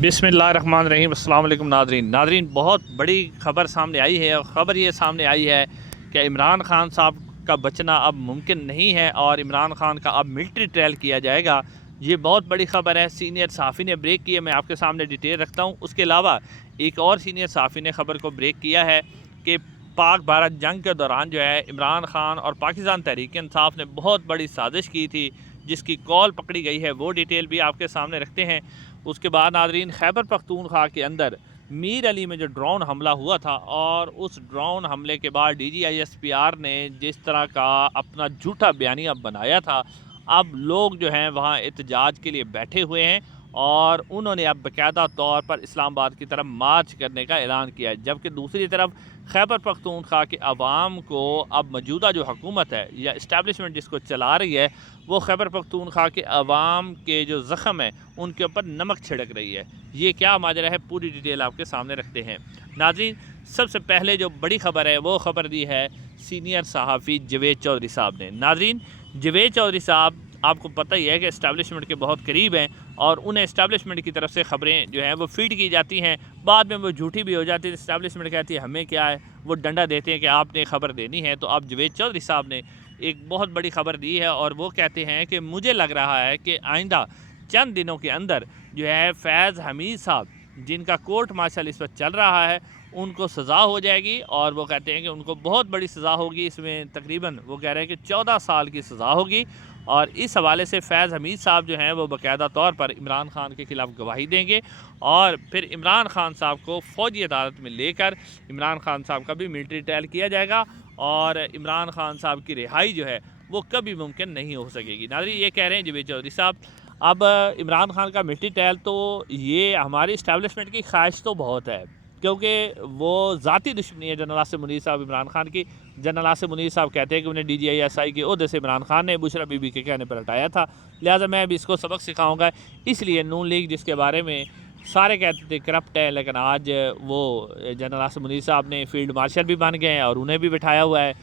बिस्मिल्लाहिर्रहमानिर्रहीम। अस्सलाम वालेकुम नादरीन, बहुत बड़ी खबर सामने आई है और ख़बर ये सामने आई है कि इमरान खान साहब का बचना अब मुमकिन नहीं है और इमरान खान का अब मिलिट्री ट्रायल किया जाएगा। ये बहुत बड़ी खबर है। सीनियर सहाफ़ी ने ब्रेक किया, मैं आपके सामने डिटेल रखता हूँ। उसके अलावा एक और सीनियर सहाफ़ी ने खबर को ब्रेक किया है कि पाक भारत जंग के दौरान जो है इमरान खान और पाकिस्तान तहरीक इंसाफ ने बहुत बड़ी साजिश की थी जिसकी कॉल पकड़ी गई है। वो डिटेल भी आपके सामने रखते हैं। उसके बाद नादरीन, खैबर पख्तूनख्वा के अंदर मीर अली में जो ड्रोन हमला हुआ था और उस ड्रोन हमले के बाद DGISPR ने जिस तरह का अपना झूठा बयानिया बनाया था, अब लोग जो हैं वहाँ एहतजाज के लिए बैठे हुए हैं और उन्होंने अब बाकायदा तौर पर इस्लामाबाद की तरफ मार्च करने का ऐलान किया है। जबकि दूसरी तरफ खैबर पख्तूनख्वा के अवाम को अब मौजूदा जो हुकूमत है या इस्टेब्लिशमेंट जिसको चला रही है, वो खैबर पख्तूनख्वा के अवाम के जो ज़ख़म है उनके ऊपर नमक छिड़क रही है। ये क्या माजरा है, पूरी डिटेल आपके सामने रखते हैं। नाज़रीन, सबसे पहले जो बड़ी ख़बर है वो ख़बर दी है सीनियर सहाफ़ी जवेद चौधरी साहब ने। नाज़रीन, जवेद चौधरी साहब आपको पता ही है कि इस्टेब्लिशमेंट के बहुत करीब हैं और उन्हें इस्टेब्लिशमेंट की तरफ से ख़बरें जो हैं वो फीड की जाती हैं, बाद में वो झूठी भी हो जाती है। इस्टेब्लिशमेंट कहती है हमें क्या है, वो डंडा देते हैं कि आपने ख़बर देनी है। तो अब जवेद चौधरी साहब ने एक बहुत बड़ी ख़बर दी है और वो कहते हैं कि मुझे लग रहा है कि आइंदा चंद दिनों के अंदर जो है फैज़ हमीद साहब, जिनका कोर्ट मार्शल इस वक्त चल रहा है, उनको सज़ा हो जाएगी और वो कहते हैं कि उनको बहुत बड़ी सज़ा होगी। इसमें तकरीबन वो कह रहे हैं कि 14 साल की सज़ा होगी और इस हवाले से फैज़ हमीद साहब जो हैं वो बाकायदा तौर पर इमरान खान के ख़िलाफ़ गवाही देंगे और फिर इमरान खान साहब को फ़ौजी अदालत में लेकर इमरान खान साहब का भी मिलिट्री ट्रायल किया जाएगा और इमरान खान साहब की रिहाई जो है वो कभी मुमकिन नहीं हो सकेगी। नाज़रीन, ये कह रहे हैं जवेद चौधरी साहब। अब इमरान खान का मिलिट्री ट्रायल, तो ये हमारी इस्टेब्लिशमेंट की ख्वाहिश तो बहुत है क्योंकि वो ज़ाती दुश्मनी है जनरल आसिम मुनीर साहब इमरान खान की। जनरल आसिम मुनीर साहब कहते हैं कि उन्हें DGISI के ओहदे से इमरान खान ने बुशरा बीबी के कहने पर हटाया था, लिहाजा मैं भी इसको सबक सिखाऊंगा। इसलिए नून लीग, जिसके बारे में सारे कहते थे करप्ट है, लेकिन आज वो जनरल आसिम मुनीर साहब ने फील्ड मार्शल भी बन गए हैं और उन्हें भी बिठाया हुआ है।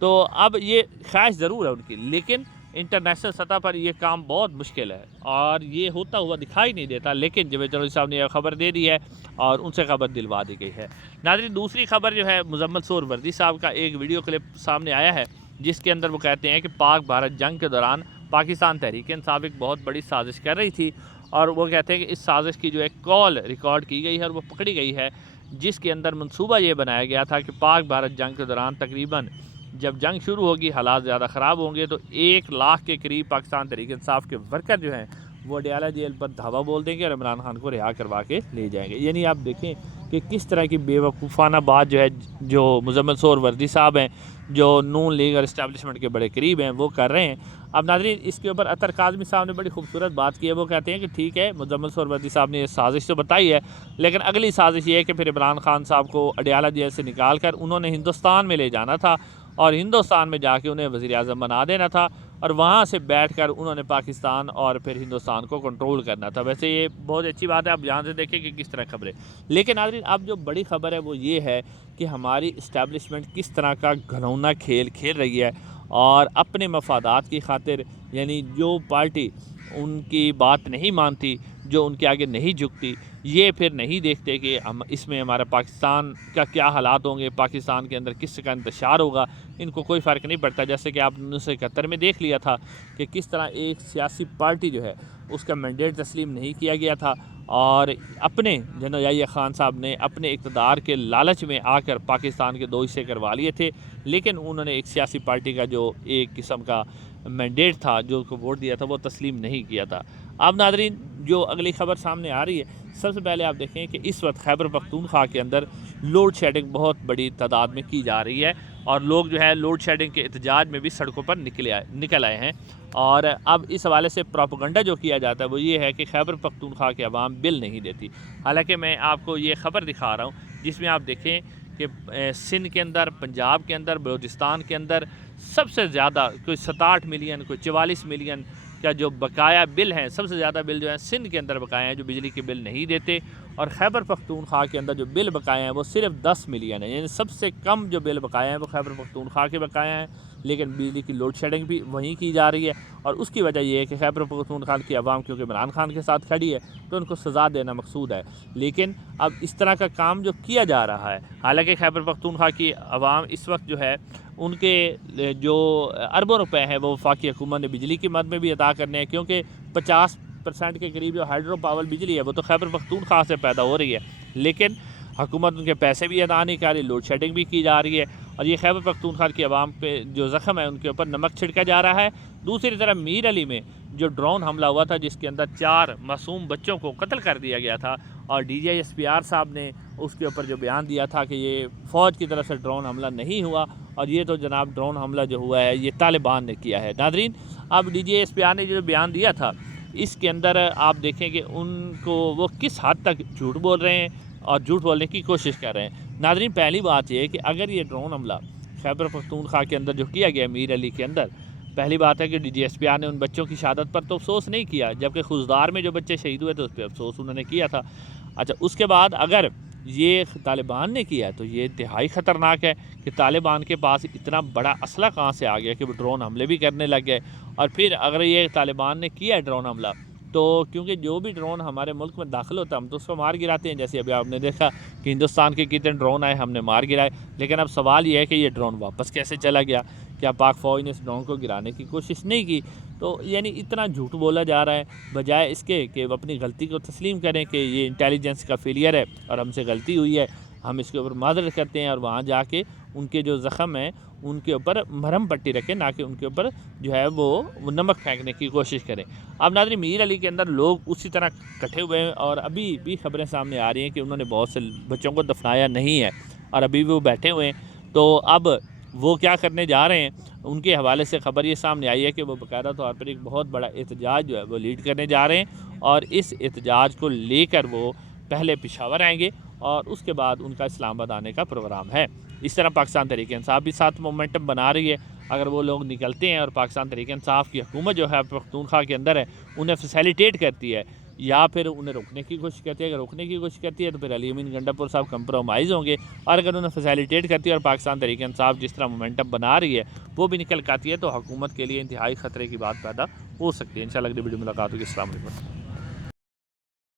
तो अब ये ख्वाहिश ज़रूर है उनकी, लेकिन इंटरनेशनल सतह पर यह काम बहुत मुश्किल है और ये होता हुआ दिखाई नहीं देता। लेकिन जवेद चौधरी साहब ने यह खबर दे दी है और उनसे खबर दिलवा दी गई है। नाज़रीन, दूसरी खबर जो है मुजम्मिल सोहरावर्दी साहब का एक वीडियो क्लिप सामने आया है जिसके अंदर वो कहते हैं कि पाक भारत जंग के दौरान पाकिस्तान तहरीक इंसाफ एक बहुत बड़ी साजिश कर रही थी और वो कहते हैं कि इस साजिश की जो एक कॉल रिकॉर्ड की गई है और वो पकड़ी गई है, जिसके अंदर मनसूबा ये बनाया गया था कि पाक भारत जंग के दौरान तकरीबन जब जंग शुरू होगी, हालात ज़्यादा ख़राब होंगे तो 1 लाख के करीब पाकिस्तान तहरीक इंसाफ के वर्कर जो हैं वो अडयाला जेल पर धावा बोल देंगे और इमरान खान को रिहा करवा के ले जाएंगे। यानी आप देखें कि किस तरह की बेवकूफ़ाना बात जो है, जो मुजम्मिल सोहरावर्दी साहब हैं, जो नून लीग और इस्टेब्लिशमेंट के बड़े करीब हैं, वो कर रहे हैं। अब नाज़रीन, इसके ऊपर अतर काज़मी साहब ने बड़ी खूबसूरत बात की है। वो कहते हैं कि ठीक है, मुजम्मिल सोहरावर्दी साहब ने ये साजिश तो बताई है, लेकिन अगली साजिश ये है कि फिर इमरान खान साहब को अडयाला जेल से निकाल कर उन्होंने हिंदुस्तान में ले जाना था और हिंदुस्तान में जाके उन्हें वज़ीर आज़म बना देना था और वहाँ से बैठकर उन्होंने पाकिस्तान और फिर हिंदुस्तान को कंट्रोल करना था। वैसे ये बहुत अच्छी बात है, आप यहाँ से देखें कि किस तरह खबरें। लेकिन नाज़रीन, अब जो बड़ी खबर है वो ये है कि हमारी इस्टेब्लिशमेंट किस तरह का घिनौना खेल खेल रही है और अपने मफादात की खातिर, यानी जो पार्टी उनकी बात नहीं मानती, जो उनके आगे नहीं झुकती, ये फिर नहीं देखते कि हम इसमें हमारा पाकिस्तान का क्या हालात होंगे, पाकिस्तान के अंदर किस का इंतशार होगा, इनको कोई फ़र्क नहीं पड़ता। जैसे कि आपने 1971 में देख लिया था कि किस तरह एक सियासी पार्टी जो है उसका मैंडेट तस्लीम नहीं किया गया था और अपने जनरल याहिया खान साहब ने अपने इक़्तिदार के लालच में आकर पाकिस्तान के 2 हिस्से करवा लिए थे, लेकिन उन्होंने एक सियासी पार्टी का जो एक किस्म का मैंडेट था, जो उनको वोट दिया था, वो तस्लीम नहीं किया था। अब नाज़रीन, जो अगली खबर सामने आ रही है, सबसे पहले आप देखें कि इस वक्त खैबर पख्तूनख्वा के अंदर लोड शेडिंग बहुत बड़ी तादाद में की जा रही है और लोग जो है लोड शेडिंग के एहतजाज में भी सड़कों पर निकल आए हैं। और अब इस हवाले से प्रोपेगेंडा जो किया जाता है वो ये है कि खैबर पख्तूनख्वा के अवाम बिल नहीं देती। हालांकि मैं आपको ये ख़बर दिखा रहा हूँ जिसमें आप देखें कि सिंध के अंदर, पंजाब के अंदर, बलूचिस्तान के अंदर सबसे ज़्यादा कोई 67 मिलियन, कोई 44 मिलियन का जो बकाया बिल हैं, सबसे ज़्यादा बिल जो है सिंध के अंदर बकाया हैं, जो बिजली के बिल नहीं देते। और खैबर पख्तूनख्वा के अंदर जो बिल बकाया हैं वो सिर्फ 10 मिलियन है, यानी सबसे कम जो बिल बकाया हैं वो खैबर पख्तूनख्वा के बकाया हैं। لیکن بجلی کی لوڈ شیڈنگ بھی وہیں کی جا رہی ہے، اور اس کی وجہ یہ ہے کہ خیبر پختونخوا کی عوام کیونکہ عمران خان کے ساتھ کھڑی ہے تو ان کو سزا دینا مقصود ہے۔ لیکن اب اس طرح کا کام جو کیا جا رہا ہے، حالانکہ خیبر پختونخوا کی عوام اس وقت جو ہے ان کے جو اربوں روپے ہیں وہ وفاقی حکومت نے بجلی کی مد میں بھی ادا کرنے ہیں، کیونکہ 50% کے قریب جو ہائیڈرو پاور بجلی ہے وہ تو خیبر پختونخوا سے پیدا ہو رہی ہے، لیکن حکومت ان کے پیسے بھی ادا نہیں کر رہی، لوڈ شیڈنگ بھی کی جا رہی ہے، اور یہ خیبر پختونخوا کی عوام پہ جو زخم ہے ان کے اوپر نمک چھڑکا جا رہا ہے۔ دوسری طرف میر علی میں جو ڈرون حملہ ہوا تھا جس کے اندر 4 معصوم بچوں کو قتل کر دیا گیا تھا، اور D G I S P R صاحب نے اس کے اوپر جو بیان دیا تھا کہ یہ فوج کی طرف سے ڈرون حملہ نہیں ہوا، اور یہ تو جناب ڈرون حملہ جو ہوا ہے یہ طالبان نے کیا ہے۔ ناظرین، اب D G I S P R نے جو بیان دیا تھا اس کے اندر آپ دیکھیں کہ ان کو وہ کس حد تک جھوٹ بول رہے ہیں اور جھوٹ بولنے کی کوشش کر رہے ہیں۔ ناظرین، پہلی بات یہ ہے کہ اگر یہ ڈرون حملہ خیبر پختونخوا کے اندر جو کیا گیا میر علی کے اندر، پہلی بات ہے کہ D G S P R نے ان بچوں کی شہادت پر تو افسوس نہیں کیا، جبکہ خوزدار میں جو بچے شہید ہوئے تو اس پہ افسوس انہوں نے کیا تھا۔ اچھا، اس کے بعد اگر یہ طالبان نے کیا ہے تو یہ انتہائی خطرناک ہے کہ طالبان کے پاس اتنا بڑا اسلحہ کہاں سے آ گیا کہ وہ ڈرون حملے بھی کرنے لگ گئے۔ اور پھر اگر یہ طالبان نے کیا ہے ڈرون حملہ تو کیونکہ جو بھی ڈرون ہمارے ملک میں داخل ہوتا ہے ہم تو اس کو مار گراتے ہیں، جیسے ابھی آپ نے دیکھا کہ ہندوستان کے کتنے ڈرون آئے ہم نے مار گرائے، لیکن اب سوال یہ ہے کہ یہ ڈرون واپس کیسے چلا گیا؟ کیا پاک فوج نے اس ڈرون کو گرانے کی کوشش نہیں کی؟ تو یعنی اتنا جھوٹ بولا جا رہا ہے، بجائے اس کے کہ وہ اپنی غلطی کو تسلیم کریں کہ یہ انٹیلیجنس کا فیلئر ہے اور ہم سے غلطی ہوئی ہے، ہم اس کے اوپر معذرت کرتے ہیں، اور وہاں جا کے ان کے جو زخم ہیں ان کے اوپر مرہم پٹی رکھیں، نہ کہ ان کے اوپر جو ہے وہ نمک پھینکنے کی کوشش کریں۔ اب ناظرین، میر علی کے اندر لوگ اسی طرح کٹھے ہوئے ہیں، اور ابھی بھی خبریں سامنے آ رہی ہیں کہ انہوں نے بہت سے بچوں کو دفنایا نہیں ہے اور ابھی بھی وہ بیٹھے ہوئے ہیں۔ تو اب وہ کیا کرنے جا رہے ہیں، ان کے حوالے سے خبر یہ سامنے آئی ہے کہ وہ باقاعدہ طور پر ایک بہت بڑا احتجاج جو ہے وہ لیڈ کرنے جا رہے ہیں، اور اس احتجاج کو لے کر وہ پہلے پشاور آئیں گے اور اس کے بعد ان کا اسلام آباد آنے کا پروگرام ہے۔ اس طرح پاکستان تحریک انصاف بھی ساتھ مومنٹم بنا رہی ہے، اگر وہ لوگ نکلتے ہیں اور پاکستان تحریک انصاف کی حکومت جو ہے پختونخوا کے اندر ہے انہیں فیسیلیٹیٹ کرتی ہے یا پھر انہیں روکنے کی کوشش کرتی ہے، اگر روکنے کی کوشش کرتی ہے تو پھر علی امین گنڈا پور صاحب کمپرومائز ہوں گے، اور اگر انہیں فیسیلیٹیٹ کرتی ہے اور پاکستان تحریک انصاف جس طرح مومنٹم بنا رہی ہے وہ بھی نکل کے آتی ہے تو حکومت کے لیے انتہائی خطرے کی بات پیدا ہو سکتی ہے۔ انشاءاللہ اگلی ویڈیو ملاقات ہوگی۔ السلام علیکم۔